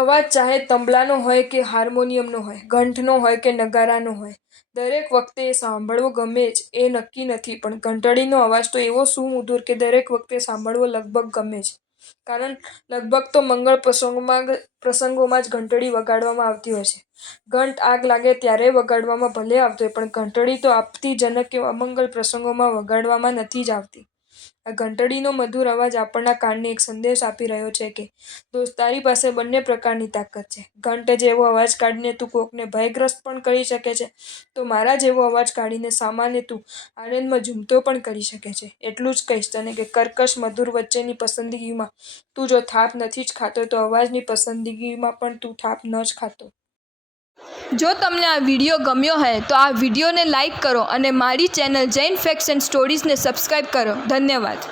અવાજ ચાહે તબલાનો હોય કે હાર્મોનિયમનો હોય, ઘંટનો હોય કે નગારાનો હોય, દરેક વખતે એ સાંભળવો ગમે જ એ નક્કી નથી. પણ ઘંટડીનો અવાજ તો એવો સુમધુર કે દરેક વખતે સાંભળવો લગભગ ગમે જ. કારણ લગભગ તો મંગળ પ્રસંગોમાં જ ઘંટડી વગાડવામાં આવતી હોય છે. ઘંટ આગ લાગે ત્યારે વગાડવામાં ભલે આવતી હોય, પણ ઘંટડી તો આપત્તિજનક કે અમંગળ પ્રસંગોમાં વગાડવામાં નથી જ આવતી. આ ઘંટડીનો મધુર અવાજ આપણના કાનને એક સંદેશ આપી રહ્યો છે કે દોસ્ત, તારી પાસે બંને પ્રકારની તાકાત છે. ઘંટ જેવો અવાજ કાઢીને તું કોકને ભયગ્રસ્ત પણ કરી શકે છે, તો મારા જેવો અવાજ કાઢીને સામાન્ય તું આનંદમાં ઝૂમતો પણ કરી શકે છે. એટલું જ કહીશ તને કે કર્કશ મધુર વચ્ચેની પસંદગીમાં તું જો થાપ નથી જ ખાતો, તો અવાજની પસંદગીમાં પણ તું થાપ ન જ ખાતો. જો તમને આ વિડીયો ગમ્યો હોય તો આ વિડીયોને લાઈક કરો અને મારી ચેનલ જૈન ફેક્ટ્સ એન્ડ સ્ટોરીઝને સબસ્ક્રાઈબ કરો. ધન્યવાદ.